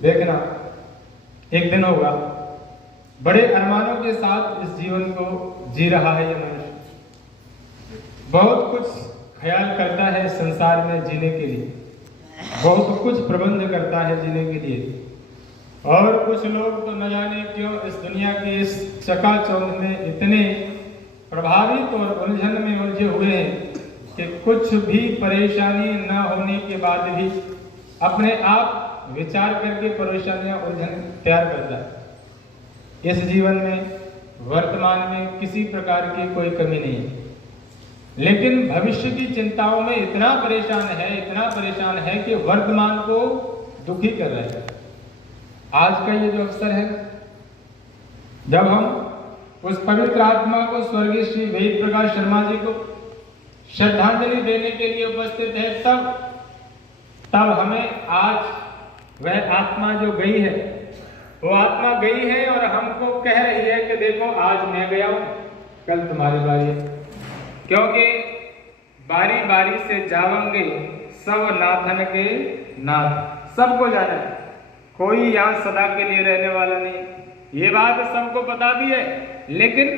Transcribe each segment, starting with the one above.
देखना एक दिन होगा, बड़े अरमानों के साथ इस जीवन को जी रहा है ये मनुष्य, बहुत कुछ ख्याल करता है संसार में जीने के लिए, बहुत कुछ प्रबंध करता है जीने के लिए। और कुछ लोग तो न जाने क्यों इस दुनिया की इस चकाचौंध में इतने प्रभावित और उलझन में उलझे हुए हैं कि कुछ भी परेशानी न होने के बाद भी अपने आप विचार करके परेशानियां उलझन तैयार करता है। इस जीवन में वर्तमान में किसी प्रकार की कोई कमी नहीं है, लेकिन भविष्य की चिंताओं में इतना परेशान है कि वर्तमान को दुखी कर रहा है। आज का ये जो अवसर है, जब हम उस पवित्र आत्मा को स्वर्गीय श्री वेद प्रकाश शर्मा जी को श्रद्धांजलि देने के लिए उपस्थित है, तब हमें आज वह आत्मा जो गई है, वो आत्मा गई है और हमको कह रही है कि देखो आज मैं गया हूं, कल तुम्हारी बारी है। क्योंकि बारी बारी से जावंगे सब नाथन के नाथ, सबको जाना है, कोई यहाँ सदा के लिए रहने वाला नहीं। ये बात सबको पता भी है, लेकिन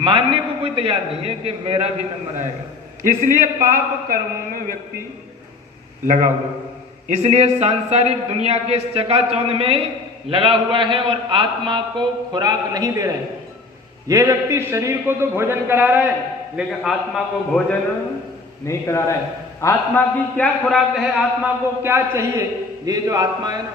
मानने को कोई तैयार नहीं है कि मेरा भी नंबर आएगा। इसलिए पाप कर्मों में व्यक्ति लगा हुआ, इसलिए सांसारिक दुनिया के इस चकाचौंध में लगा हुआ है और आत्मा को खुराक नहीं दे रहा है। ये व्यक्ति शरीर को तो भोजन करा रहा है, लेकिन आत्मा को भोजन नहीं करा रहा है। आत्मा की क्या खुराक है, आत्मा को क्या चाहिए? ये जो आत्मा है ना,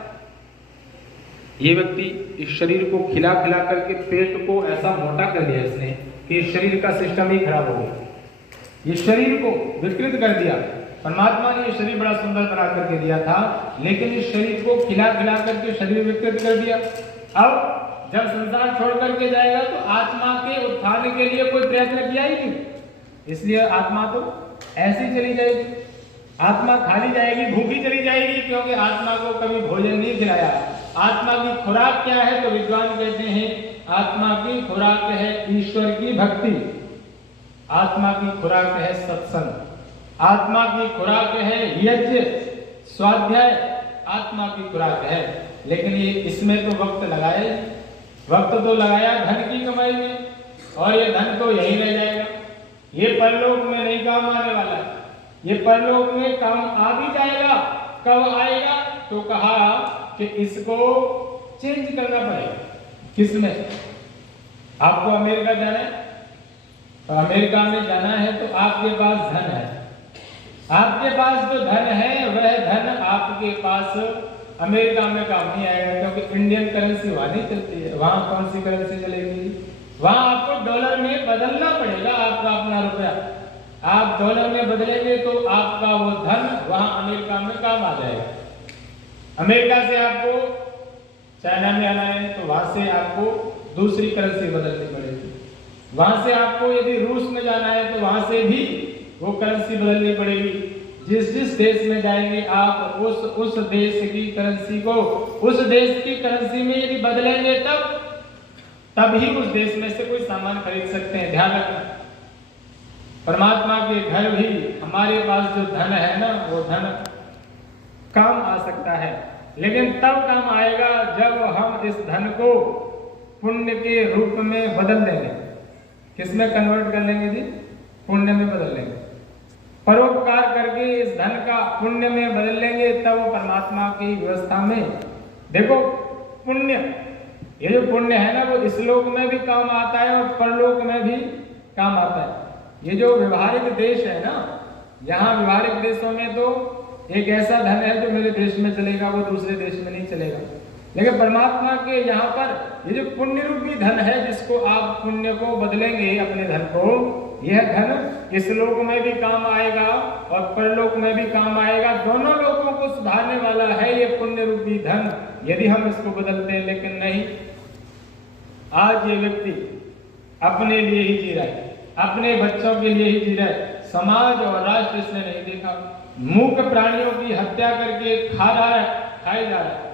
ये व्यक्ति इस शरीर को खिला खिला करके पेट को ऐसा मोटा कर दिया इसने कि इस शरीर का सिस्टम ही खराब हो गया, ये शरीर को विकृत कर दिया। परमात्मा ने ये शरीर बड़ा सुंदर बना करके दिया था, लेकिन इस शरीर को खिला खिला करके शरीर विकृत कर दिया। अब जब संसार छोड़ करके जाएगा तो आत्मा के उत्थान के लिए कोई प्रयत्न किया ही नहीं, इसलिए आत्मा तो ऐसी चली जाएगी, आत्मा खाली जाएगी, भूखी चली जाएगी, क्योंकि आत्मा को कभी भोजन नहीं खिलाया। आत्मा की खुराक क्या है? तो विद्वान कहते हैं आत्मा की खुराक है ईश्वर की भक्ति, आत्मा की खुराक है सत्संग, आत्मा की खुराक है यज्ञ स्वाध्याय, आत्मा की खुराक है। लेकिन ये इसमें तो वक्त लगाया धन की कमाई में, और ये धन तो यही रह जाएगा, ये परलोक में नहीं काम आने वाला। ये परलोक में काम आ भी जाएगा, कब आएगा? तो कहा कि इसको चेंज करना पड़ेगा। किसमें? आपको अमेरिका जाना है, तो अमेरिका में जाना है तो आपके पास धन है, आपके पास जो धन है वह धन आपके पास अमेरिका में काम नहीं आएगा, क्योंकि इंडियन करेंसी वहां नहीं चलती है। वहां कौन सी करेंसी चलेगी? वहां आपको डॉलर में बदलना पड़ेगा आपका अपना रुपया। आप डॉलर में बदलेंगे तो आपका वो धन वहां अमेरिका में काम आ जाएगा। अमेरिका से आपको चाइना में आना है तो वहां से आपको दूसरी करेंसी बदलनी पड़ेगी। वहां से आपको यदि रूस में जाना है तो वहां से भी वो करेंसी बदलनी पड़ेगी। जिस जिस देश में जाएंगे आप उस देश की करेंसी को उस देश की करेंसी में यदि बदलेंगे तब ही उस देश में से कोई सामान खरीद सकते हैं। ध्यान रखना, परमात्मा के घर भी हमारे पास जो धन है ना, वो धन काम आ सकता है, लेकिन तब काम आएगा जब हम इस धन को पुण्य के रूप में बदल देंगे। किसमें कन्वर्ट कर लेंगे जी? पुण्य में बदल लेंगे। परोपकार करके इस धन का पुण्य में बदल लेंगे, तब परमात्मा की व्यवस्था में देखो पुण्य, ये जो पुण्य है ना, वो इस लोक में भी काम आता है और परलोक में भी काम आता है। ये जो व्यवहारिक देश है ना, यहाँ व्यवहारिक देशों में तो एक ऐसा धन है जो मेरे देश में चलेगा, वो दूसरे देश में नहीं चलेगा। लेकिन परमात्मा के यहाँ पर ये जो पुण्य रूपी धन है, जिसको आप पुण्य को बदलेंगे अपने धन को, यह धन इस लोक में भी काम आएगा और परलोक में भी काम आएगा। दोनों लोगों को सुधारने वाला है ये पुण्य रूपी धन, यदि हम इसको बदलते हैं। लेकिन नहीं, आज ये व्यक्ति अपने लिए ही जी रहा है, अपने बच्चों के लिए ही जी रहा है, समाज और राष्ट्र इसने नहीं देखा। मूक प्राणियों की हत्या करके खा रहा है, खाई जा रहा है,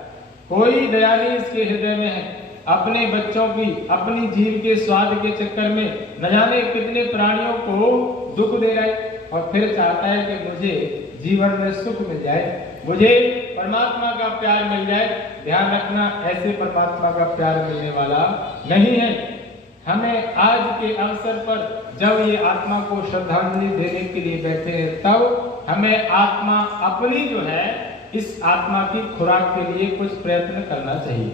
कोई दया नहीं इसके हृदय में है। अपने बच्चों की, अपनी जीव के स्वाद के चक्कर में न जाने कितने प्राणियों को दुख दे रहा है, और फिर चाहता है कि मुझे जीवन में सुख मिल जाए। मुझे परमात्मा का प्यार मिल जाए। ध्यान रखना, ऐसे परमात्मा का प्यार मिलने वाला नहीं है। हमें आज के अवसर पर जब ये आत्मा को श्रद्धांजलि देने के लिए बैठे हैं, तब हमें आत्मा अपनी जो है इस आत्मा की खुराक के लिए कुछ प्रयत्न करना चाहिए।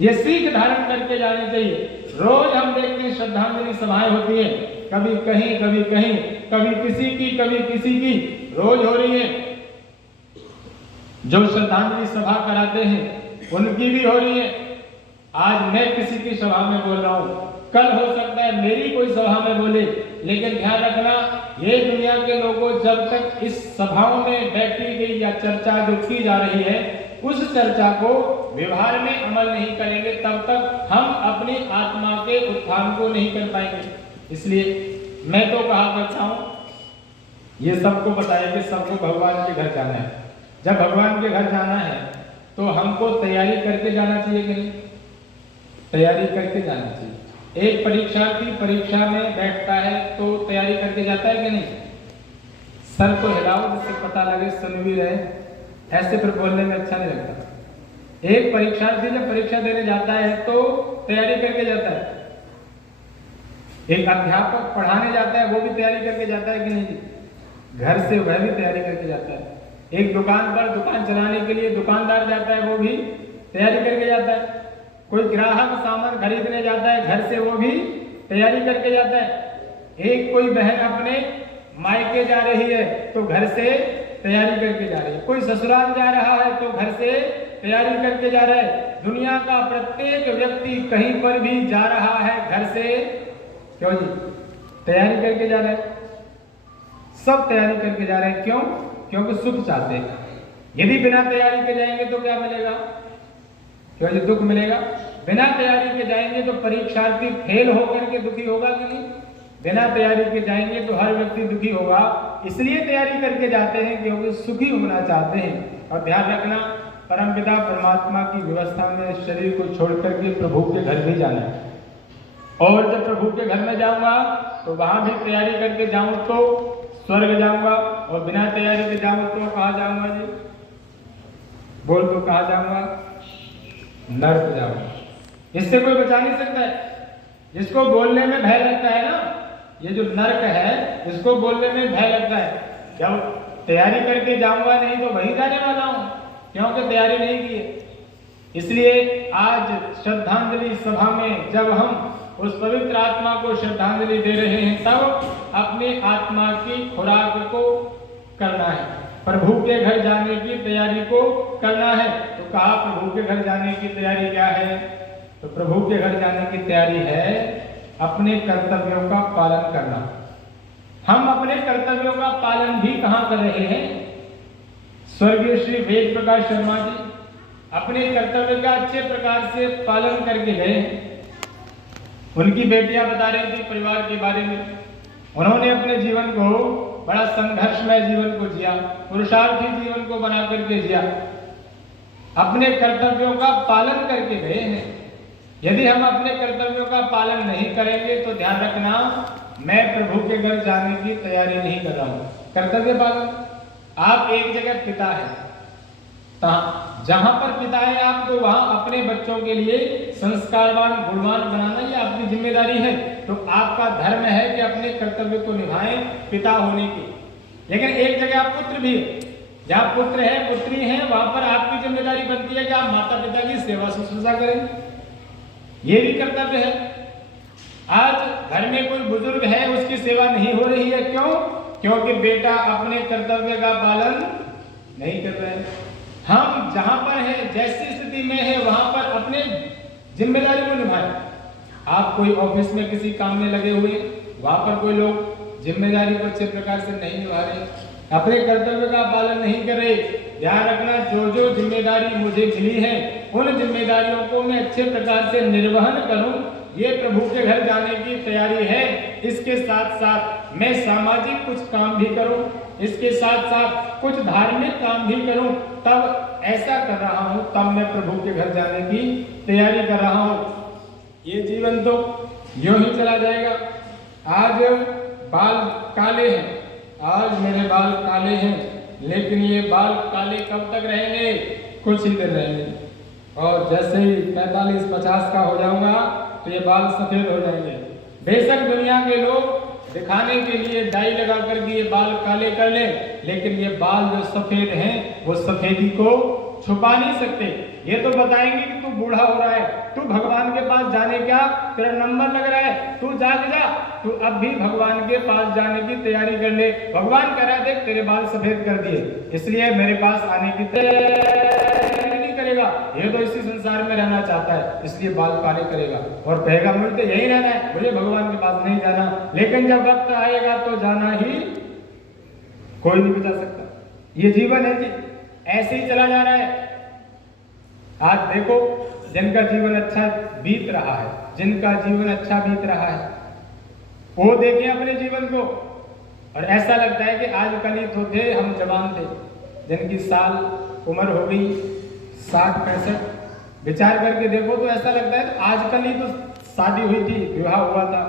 ये सीख धारण करके जानी चाहिए। रोज हम देखते हैं श्रद्धांजलि सभाएं होती है, कभी कहीं कभी कहीं, कभी किसी की कभी किसी की, रोज हो रही है। जो श्रद्धांजलि सभा कराते हैं उनकी भी हो रही है। आज मैं किसी की सभा में बोल रहा हूँ, कल हो सकता है मेरी कोई सभा में बोले। लेकिन ध्यान रखना, ये दुनिया के लोगों जब तक इस सभाओं में बैठी गई या चर्चा जो की जा रही है उस चर्चा को व्यवहार में अमल नहीं करेंगे, तब तक हम अपनी आत्मा के उत्थान को नहीं कर पाएंगे। इसलिए मैं तो कहा करता हूँ, ये सबको बताया कि सबको भगवान के घर जाना है। जब भगवान के घर जाना है तो हमको तैयारी करके जाना चाहिए कि नहीं? तैयारी करके जाना चाहिए। एक परीक्षार्थी परीक्षा में बैठता है तो तैयारी करके जाता है कि नहीं? सर को हिलाओ जिससे पता लगे सुन भी रहे, ऐसे फिर बोलने में अच्छा नहीं लगता। एक परीक्षार्थी जब परीक्षा देने जाता है तो तैयारी करके जाता है। एक अध्यापक पढ़ाने जाता है, वो भी तैयारी करके जाता है कि नहीं जी? घर से वह भी तैयारी करके जाता है। एक दुकान पर दुकान चलाने के लिए दुकानदार जाता है, वो भी तैयारी करके जाता है। कोई ग्राहक सामान खरीदने जाता है, घर से वो भी तैयारी करके जाता है। एक कोई बहन अपने मायके जा रही है तो घर से तैयारी करके जा रही है। कोई ससुराल जा रहा है तो घर से तैयारी करके जा रहा है। दुनिया का प्रत्येक व्यक्ति कहीं पर भी जा रहा है घर से क्यों जी? तैयारी करके जा रहा है। सब तैयारी करके जा रहे हैं, क्यों? क्योंकि सुख चाहते हैं। यदि बिना तैयारी के जाएंगे तो क्या मिलेगा? क्यों जी? दुख मिलेगा। बिना तैयारी के जाएंगे तो परीक्षार्थी फेल होकर के दुखी होगा कि नहीं? बिना तैयारी के जाएंगे तो हर व्यक्ति दुखी होगा। इसलिए तैयारी करके जाते हैं क्योंकि सुखी होना चाहते हैं। और ध्यान रखना, परमपिता परमात्मा की व्यवस्था में शरीर को छोड़ करके प्रभु के घर भी जाना है। और जब प्रभु के घर में जाऊंगा तो वहां भी तैयारी करके जाऊं तो स्वर्ग जाऊंगा, और बिना तैयारी के जाऊं तो कहाँ जाऊंगा जी? बोल तो कहाँ जाऊंगा? नर्क जाऊंगा। इससे कोई बचा नहीं सकता है। जिसको बोलने में भय लगता है ना, ये जो नर्क है इसको बोलने में भय लगता है। जब तैयारी करके जाऊंगा नहीं तो वही जाने वाला हूं, क्योंकि तैयारी नहीं की है। इसलिए आज श्रद्धांजलि सभा में जब हम उस पवित्र आत्मा को श्रद्धांजलि दे रहे हैं, तब अपनी आत्मा की खुराक को करना है, प्रभु के घर जाने की तैयारी को करना है। तो कहा प्रभु के घर जाने की तैयारी क्या है? तो प्रभु के घर जाने की तैयारी है अपने कर्तव्यों का पालन करना। हम अपने कर्तव्यों का पालन भी कहाँ कर रहे हैं? स्वर्गीय श्री वेद प्रकाश शर्मा जी अपने कर्तव्य का अच्छे प्रकार से पालन करके गए। उनकी बेटियां बता रही थी परिवार के बारे में। उन्होंने अपने जीवन को बड़ा संघर्षमय जीवन को जिया, पुरुषार्थी जीवन को बना करके जिया, अपने कर्तव्यों का पालन करके गए हैं। यदि हम अपने कर्तव्यों का पालन नहीं करेंगे तो ध्यान रखना, मैं प्रभु के घर जाने की तैयारी नहीं कर रहा हूं। कर्तव्य पालन, आप एक जगह पिता है, जहां पर पिता है आप, तो वहां अपने बच्चों के लिए संस्कारवान गुणवान बनाना ये आपकी जिम्मेदारी है। तो आपका धर्म है कि अपने कर्तव्य को निभाएं पिता होने की। लेकिन एक जगह आप पुत्र भी है, जहां पुत्र है पुत्री है, वहां पर आपकी जिम्मेदारी बनती है कि आप माता पिता की सेवा शुश्रूषा करें। ये भी कर्तव्य है। आज घर में कोई बुजुर्ग है, उसकी सेवा नहीं हो रही है, क्यों? क्योंकि बेटा अपने कर्तव्य का पालन नहीं कर रहे हैं। हम जहां पर है, जैसी स्थिति में है, वहां पर अपने जिम्मेदारी को निभाएं। आप कोई ऑफिस में किसी काम में लगे हुए, वहां पर कोई लोग जिम्मेदारी को अच्छे प्रकार से नहीं निभा रहे, अपने कर्तव्य का पालन नहीं कर रहे। ध्यान रखना, जो जो जिम्मेदारी मुझे मिली है उन जिम्मेदारियों को मैं अच्छे प्रकार से निर्वहन करूं, ये प्रभु के घर जाने की तैयारी है। इसके साथ साथ मैं सामाजिक कुछ काम भी करूं, इसके साथ साथ कुछ धार्मिक काम भी करूं, तब ऐसा कर रहा हूं, तब मैं प्रभु के घर जाने की तैयारी कर रहा हूं। ये जीवन तो यूं ही चला जाएगा। आज बाल काले हैं, आज मेरे बाल काले हैं, लेकिन ये बाल काले कब तक रहेंगे? कुछ ही दिन रहेंगे। और जैसे ही 45-50 का हो जाऊंगा तो ये बाल सफेद हो जाएंगे। बेशक दुनिया के लोग दिखाने के लिए डाई लगा कर के ये बाल काले कर ले, लेकिन ये बाल जो सफेद हैं वो सफेदी को छुपा नहीं सकते। ये तो बताएंगे कि तू बूढ़ा हो रहा है, तू भगवान के पास जाने क्या, तेरा नंबर लग रहा है, तू जाग जा, तू अब भी भगवान के पास जाने की तैयारी कर ले। भगवान कह रहा है देख तेरे बाल सफेद कर दिए, इसलिए मेरे पास आने की तैयारी नहीं करेगा। ये तो इसी संसार में रहना चाहता है, इसलिए बाल काले करेगा और कहेगा मुझे तो यही रहना है, मुझे भगवान के पास नहीं जाना। लेकिन जब वक्त आएगा तो जाना ही कोई नहीं बचा सकता। ये जीवन है जी, ऐसे ही चला जा रहा है। आज देखो जिनका जीवन अच्छा बीत रहा है, जिनका जीवन अच्छा बीत रहा है, वो देखें अपने जीवन को और ऐसा लगता है कि आज कल ही तो थे, हम जवान थे। जिनकी साल उम्र हो गई 60-65, विचार करके देखो तो ऐसा लगता है तो आज कल ही तो शादी हुई थी, विवाह हुआ था,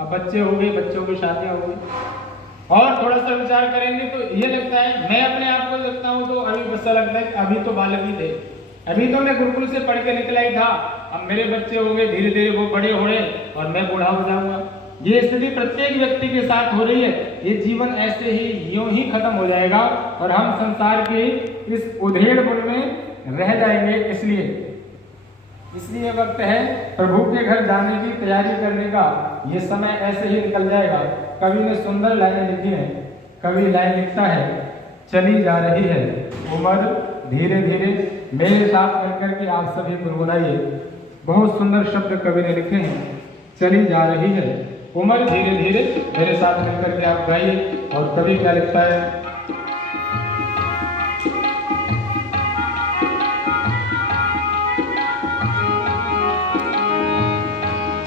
अब बच्चे हो गए, बच्चों की शादियां हो गई। और थोड़ा सा विचार करेंगे तो ये लगता है, मैं अपने आप को देखता हूँ तो अभी ऐसा लगता है कि अभी तो बालक ही थे, अभी तो मैं गुरुकुल से पढ़ के निकला ही था, अब मेरे बच्चे होंगे, धीरे धीरे वो बड़े हो रहे और मैं बूढ़ा हो जाऊंगा। ये स्थिति प्रत्येक व्यक्ति के साथ हो रही है। ये जीवन ऐसे ही यूं ही खत्म हो जाएगा और हम संसार के इस उधेड़-बुन में रह जाएंगे। इसलिए वक्त है प्रभु के घर जाने की तैयारी करने का। ये समय ऐसे ही निकल जाएगा। कवि ने सुंदर लाइनें लिखी हैं। कवि लाइन लिखता है, चली जा रही है उम्र धीरे धीरे, मेरे साथ मिलकर के आप सभी गुनगुनाइए। बहुत सुंदर शब्द कवि ने लिखे हैं, चली जा रही है उम्र धीरे धीरे, मेरे साथ मिलकर के आप गाइए। और कवि क्या लिखता है,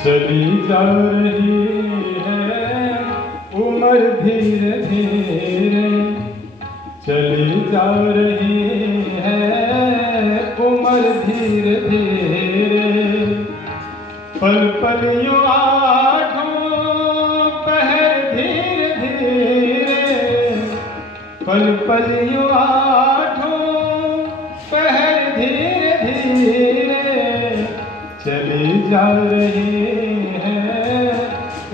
चली जा रही है उम्र धीरे धीरे, चली जा रही है उम्र धीरे धीरे, पल पल यूं आठों पहर धीरे धीरे, पल पल यूं आठों पहर धीरे धीरे, चली जा रही है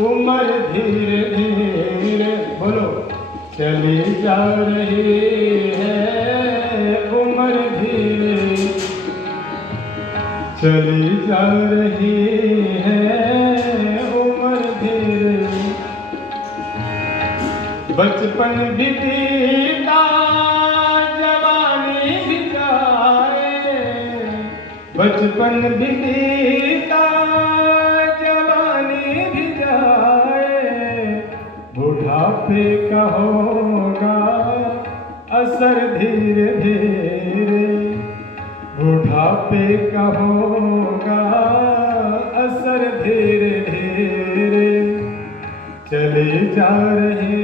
उम्र धीरे धीरे। बोलो, चली जा रही है उम्र धीरे, चली जा रही है उम्र धीरे, बचपन भी बीता जवानी भी जाए, बचपन भी बीता जवानी भी जाए, बुढ़ापे का होगा असर धीरे धीरे, बुढ़ापे का होगा असर धीरे धीरे, चली जा रही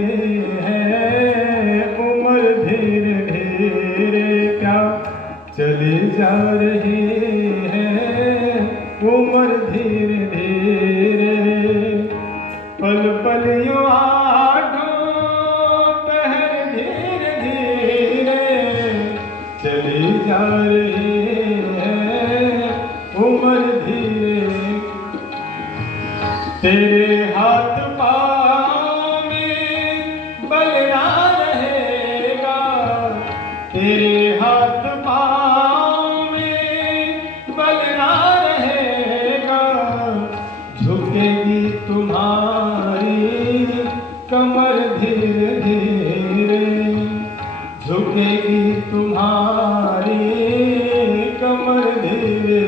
है उम्र धीरे धीरे। क्या चली जा रही है उम्र धीरे धीरे, पल पल यूं आठों पहर धीरे धीरे, चली जा रही है उम्र धीरे। तेरे हाथ पाँव में बल ना रहेगा, तेरे हाथ पाँव में बल ना रहेगा, झुकेगी तुम्हारी कमर धीरे धीरे, झुकेगी तुम्हारी कमर धीरे,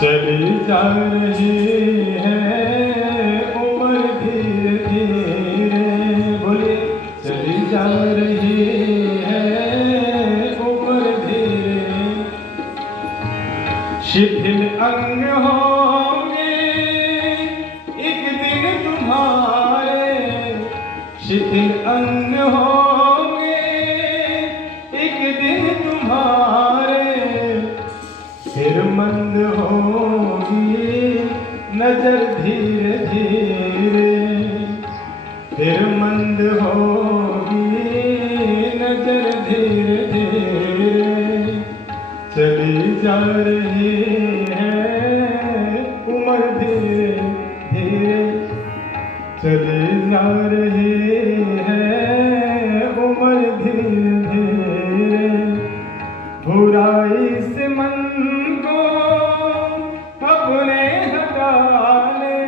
चली जा रही है उम्र धीरे धीरे। बोले, चली जा रही है उम्र धीरे, शिथिल अंग होंगे एक दिन तुम्हारे, शिथिल अंग होंगे एक दिन तुम्हारे, फिर मंद होगी नजर धीरे धीरे, फिर मंद होगी चली जा रही है उम्र धीरे धीरे, चली जा रही है उम्र धीरे धीरे। बुराई से मन को अपने हटा ले,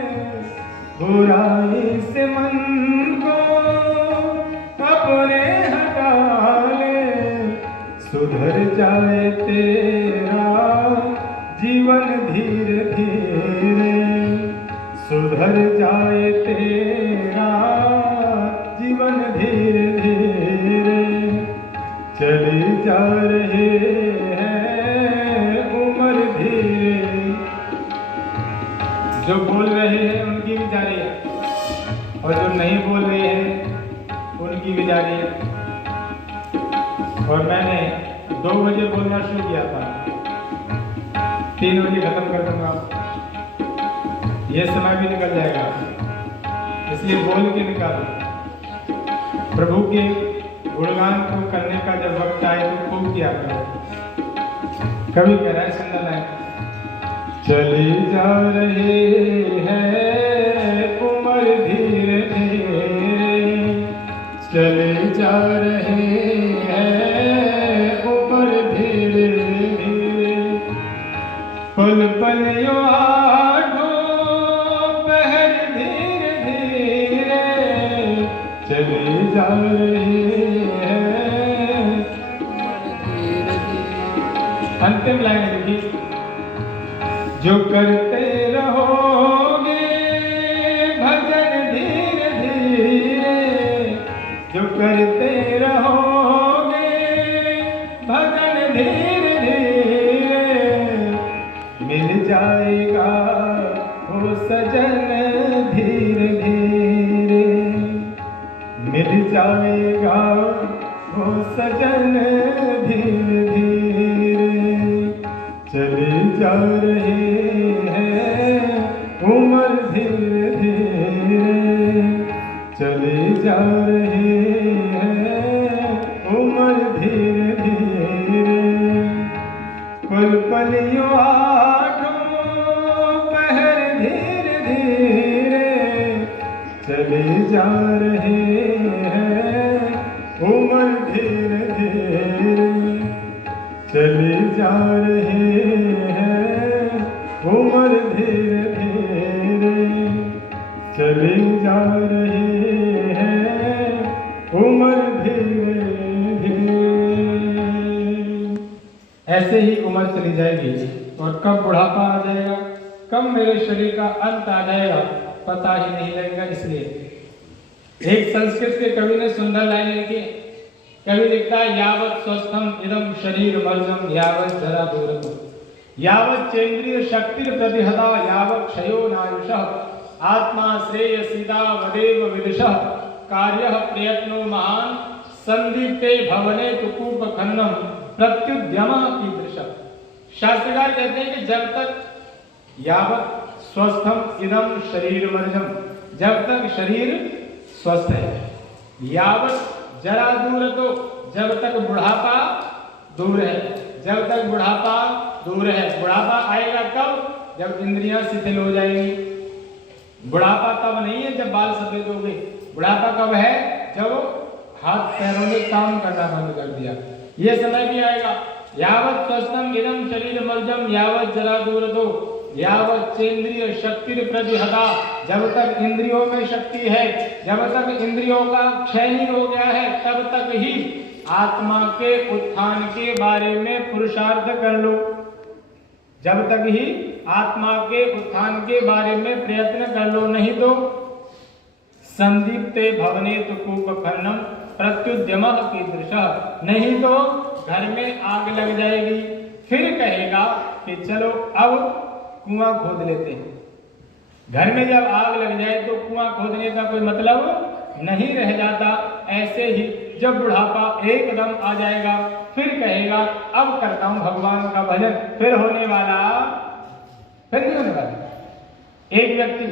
बुराई से मन को अपने हटा ले। सुधर जाए तेरा जीवन धीरे धीरे, सुधर जाए तेरा जीवन धीरे धीरे। चली जा रही है उम्र धीरे। जो बोल रहे हैं उनकी भी जा रही है, और जो नहीं बोल रहे हैं उनकी भी जा रही है। और मैंने 2 बजे बोलना शुरू किया था, 3 बजे खत्म कर दूंगा। ये समय भी निकल जाएगा, इसलिए बोल के निकालो। प्रभु के गुणगान को करने का जब वक्त आए तो खूब किया करो। कभी कह रहा है सुंदर लाइन, चली जा रही है उम्र धीरे धीरे, चली जा रही है उम्र धीरे धीरे। पल पल यो आठों पहर धीरे धीरे, चली जा रही है उम्र धीरे धीरे। अंतिम लाइन लिखी, जो करते रहोगे भजन धीरे धीरे, जो करते रहोगे भजन धीरे धीरे। मिल जाएगा वो सजन धीरे धीरे, मिल जाएगा वो सजन धीरे धीरे। चली जा रही है उम्र धीरे धीरे, चली जा रही है उम्र धीरे धीरे। पल पल यो आठों पहर धीरे धीरे, चली जा रही है उम्र धीरे धीरे, चली जा रही है उम्र धीरे धीरे, चली जा रही है उम्र धीरे धीरे। ऐसे ही उम्र चली जाएगी, और कब बुढ़ापा आ जाएगा, कब मेरे शरीर का अंत आ जाएगा, पता ही नहीं लगेगा। इसलिए एक संस्कृत के कवि ने सुंदर लाइन लिखी। कवि लिखता है, यावत् स्वस्थम इदम शरीर वर्जम यावत् जरा दूरम, यावत् चेन्द्रिय शक्तिर प्रतिहता यावत् क्षयो नायुषः, आत्मा श्रेयसीदा वदेव विदुषः, कार्यः प्रयत्नो महान संदीप्ते भवने तुकूप खन्नम प्रत्युद्यमः कीदृशः। शास्त्रकार कहते हैं कि जब तक यावत् स्वस्थम इदम शरीर वर्जम, जब तक शरीर स्वस्थ है, यावत् जरा दूर, तो जब तक बुढ़ापा दूर है, जब तक बुढ़ापा दूर है। बुढ़ापा आएगा कब, जब इंद्रियां शिथिल हो जाएंगी। बुढ़ापा तब नहीं है जब बाल सफेद हो गए, बुढ़ापा कब है, जब हाथ पैरों ने काम करना बंद कर दिया। ये समय भी आएगा। यावत् स्वस्थम इदम शरीर मर्जम यावत् जरा दूर, तो यावत् चेन्द्रिय शक्ति प्रतिहता, जब तक इंद्रियों में शक्ति है, जब तक इंद्रियों का क्षय नहीं हो गया है, तब तक ही आत्मा के उत्थान के बारे में पुरुषार्थ कर लो। जब तक ही आत्मा के उत्थान के बारे में प्रयत्न कर लो, नहीं तो संदीप्ते भवने तो कूप खन्नम प्रत्युद्यमः कीदृशः, नहीं तो घर में आग लग जाएगी। फिर कहेगा कि चलो अब कुआं खोद लेते हैं। घर में जब आग लग जाए तो कुआं खोदने का कोई मतलब नहीं रह जाता। ऐसे ही जब बुढ़ापा एकदम आ जाएगा, फिर कहेगा अब करता हूं भगवान का भजन, फिर होने वाला, फिर नहीं होने वाला। एक व्यक्ति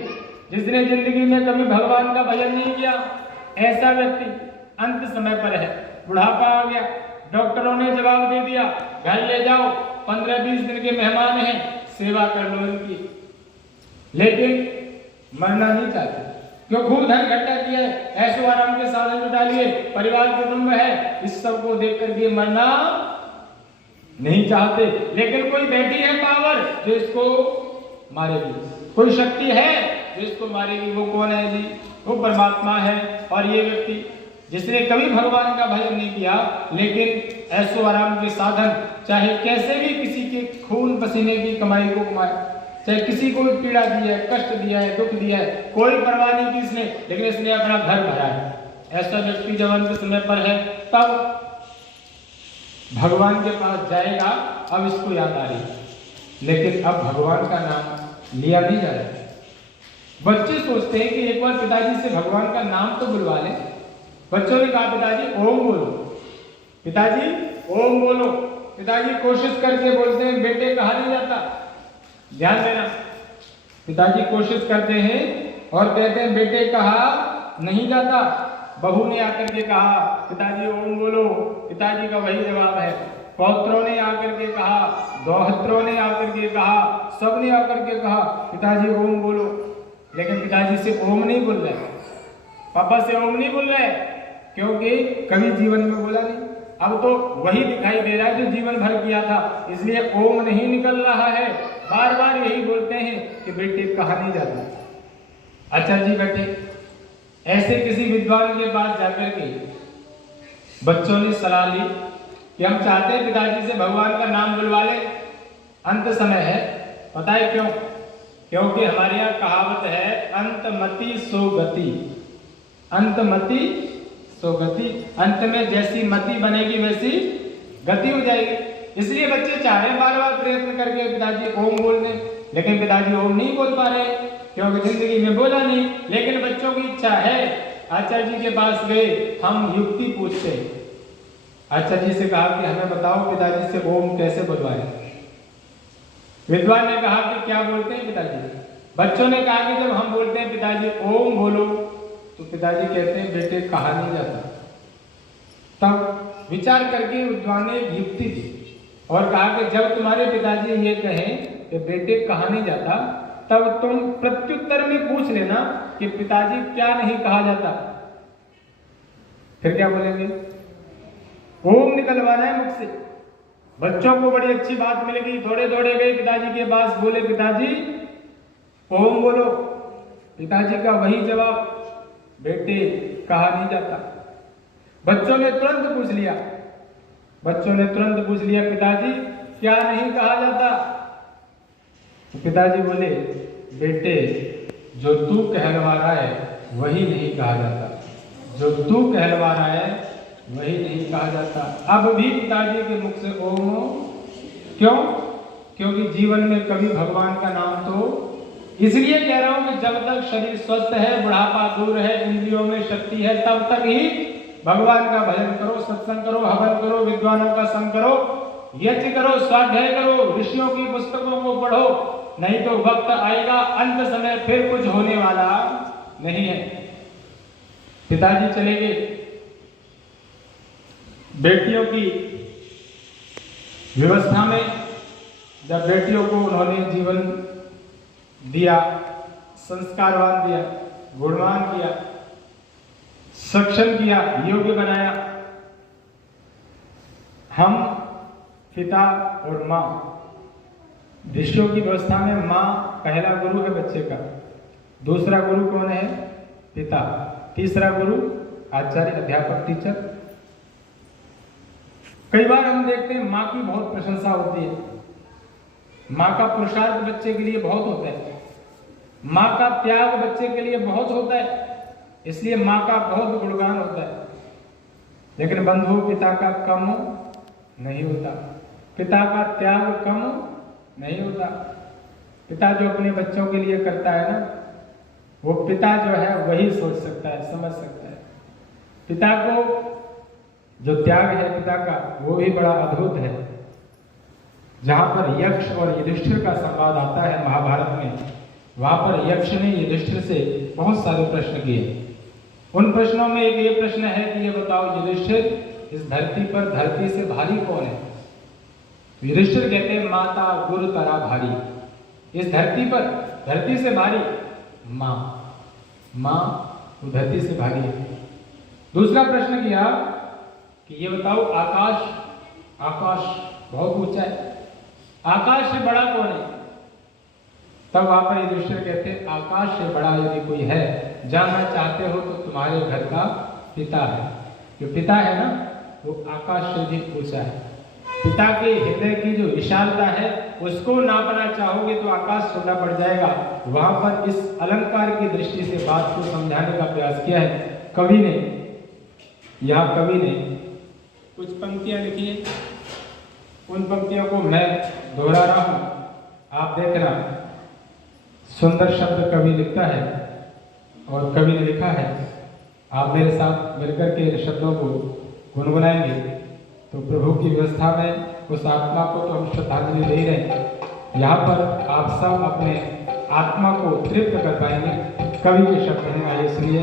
जिसने जिंदगी में कभी भगवान का भजन नहीं किया, ऐसा व्यक्ति अंत समय पर है, बुढ़ापा आ गया, डॉक्टरों ने जवाब दे दिया घर ले जाओ, 15-20 दिन के मेहमान हैं, सेवा कर लो इनकी। लेकिन मरना नहीं चाहते। क्यों? खूब धन इकट्ठा किया है, ऐशो आराम के साधन जुटा लिए, परिवार कुटुंब है, इस सब को देख करके मरना नहीं चाहते। लेकिन कोई बैठी है पावर जो इसको मारेगी, कोई शक्ति है जो इसको मारेगी। वो कौन है जी? वो परमात्मा है। और ये व्यक्ति जिसने कभी भगवान का भजन नहीं किया, लेकिन ऐशो आराम के साधन, चाहे कैसे भी किसी के खून पसीने की कमाई को कमाए, चाहे किसी को भी पीड़ा दी है, कष्ट दिया है, दुख दिया है, कोई परवाह नहीं की इसने, लेकिन इसने अपना घर भरा है। ऐसा व्यक्ति जब अंत समय पर है तब भगवान के पास जाएगा। अब इसको याद आ रही, लेकिन अब भगवान का नाम लिया नहीं जा रहा। बच्चे सोचते हैं कि एक बार पिताजी से भगवान का नाम तो बुलवा लें। बच्चों ने कहा पिताजी ओम बोलो, पिताजी ओम बोलो। पिताजी कोशिश करके बोलते हैं बेटे कहा नहीं जाता। ध्यान देना, पिताजी कोशिश करते हैं और कहते हैं बेटे कहा नहीं जाता। बहू ने आकर के कहा पिताजी ओम बोलो, पिताजी का वही जवाब है। पौत्रों ने आकर के कहा, दोहत्रों ने आकर के कहा, सब ने आकर के कहा पिताजी ओम बोलो, लेकिन पिताजी से ओम नहीं बोल रहे, पापा से ओम नहीं बोल रहे, क्योंकि कभी जीवन में बोला नहीं। अब तो वही दिखाई दे रहा है जो जीवन भर किया था, इसलिए ओम नहीं निकल रहा है। बार बार यही बोलते हैं कि बेटे कहा नहीं जाता। अच्छा जी बेटे, ऐसे किसी विद्वान के पास जाकर के बच्चों ने सलाह ली कि हम चाहते हैं पिताजी से भगवान का नाम बुलवा ले, अंत समय है। पता है क्यों? क्योंकि हमारे यहाँ कहावत है अंतमति सो गति, अंतमति सो गति। अंत में जैसी मति बनेगी वैसी गति हो जाएगी। इसलिए बच्चे चाह रहे बार बार प्रयत्न करके पिताजी ओम बोलने, लेकिन पिताजी ओम नहीं बोल पा रहे क्योंकि जिंदगी में बोला नहीं। लेकिन बच्चों की इच्छा है। आचार्य जी के पास गए, हम युक्ति पूछते। आचार्य जी से कहा कि हमें बताओ पिताजी से ओम कैसे बुलवाएं। विद्वान ने कहा कि क्या बोलते हैं पिताजी? बच्चों ने कहा कि जब हम बोलते हैं पिताजी ओम बोलो, तो पिताजी कहते हैं बेटे कहा नहीं जाता। तब विचार करके विद्वान ने एक युक्ति दी और कहा कि जब तुम्हारे पिताजी ये कहें कि बेटे कहा नहीं जाता, तब तुम प्रत्युत्तर में पूछ लेना कि पिताजी क्या नहीं कहा जाता। फिर क्या बोलेंगे? ओम निकलवाना है मुख से। बच्चों को बड़ी अच्छी बात मिल गई, दौड़े दौड़े गए पिताजी के पास, बोले पिताजी ओम बोलो। पिताजी का वही जवाब, बेटे कहा नहीं जाता। बच्चों ने तुरंत पूछ लिया, बच्चों ने तुरंत पूछ लिया पिताजी क्या नहीं कहा जाता? तो पिताजी बोले बेटे जो तू कहलवा रहा है वही नहीं कहा जाता, जो तू कहलवा रहा है वही नहीं कहा जाता। अब भी पिताजी के मुख से ओम हो। क्यों? क्योंकि जीवन में कभी भगवान का नाम तो, इसलिए कह रहा हूं कि जब तक शरीर स्वस्थ है, बुढ़ापा दूर है, इंद्रियों में शक्ति है, तब तक ही भगवान का भजन करो, सत्संग करो, हवन करो, विद्वानों का संग करो, यज्ञ करो, स्वाध्याय करो, ऋषियों की पुस्तकों को पढ़ो। नहीं तो वक्त आएगा अंत समय फिर कुछ होने वाला नहीं है। पिताजी चले गए। बेटियों की व्यवस्था में जब बेटियों को उन्होंने जीवन दिया, संस्कारवान दिया, गुणवान किया, सक्षम किया, योग्य बनाया, हम पिता और माँ, ऋषियों की व्यवस्था में माँ पहला गुरु है बच्चे का, दूसरा गुरु कौन है? पिता, तीसरा गुरु आचार्य, अध्यापक, टीचर। कई बार हम देखते हैं माँ की बहुत प्रशंसा होती है, माँ का पुरुषार्थ बच्चे के लिए बहुत होता है, माँ का त्याग बच्चे के लिए बहुत होता है, इसलिए माँ का बहुत गुणगान होता है। लेकिन बंधु पिता का कम नहीं होता, पिता का त्याग कम नहीं होता। पिता जो अपने बच्चों के लिए करता है ना, वो पिता जो है वही सोच सकता है, समझ सकता है। पिता को जो त्याग है पिता का, वो भी बड़ा अद्भुत है। जहां पर यक्ष और युधिष्ठिर का संवाद आता है महाभारत में, वहां पर यक्ष ने युधिष्ठिर से बहुत सारे प्रश्न किए। उन प्रश्नों में एक ये प्रश्न है कि ये बताओ युधिष्ठिर, इस धरती पर धरती से भारी कौन है? युधिष्ठिर कहते हैं माता गुरु तरा भारी, इस धरती पर धरती से भारी माँ, माँ वो धरती से भारी है। दूसरा प्रश्न किया कि ये बताओ आकाश, आकाश बहुत ऊंचा है, आकाश से बड़ा कौन है? तब वहां पर युधिष्ठिर कहते हैं आकाश से बड़ा यदि कोई है जानना चाहते हो तो तुम्हारे घर का पिता है। जो पिता है ना वो आकाश से भी ऊंचा है। पिता के हृदय की जो विशालता है उसको नापना चाहोगे तो आकाश छोटा पड़ जाएगा। वहां पर इस अलंकार की दृष्टि से बात को समझाने का प्रयास किया है कवि ने। यहाँ कवि ने कुछ पंक्तियां लिखी है, उन पंक्तियों को मैं दोहरा रहा हूं, आप देखना। सुंदर शब्द कवि लिखता है और कवि ने लिखा है, आप मेरे साथ मिलकर के इन शब्दों को गुनगुनाएंगे तो प्रभु की व्यवस्था में उस आत्मा को तो हम श्रद्धांजलि दे रहे हैं, यहाँ पर आप सब अपने आत्मा को तृप्त कर पाएंगे। कवि के शब्द हैं, इसलिए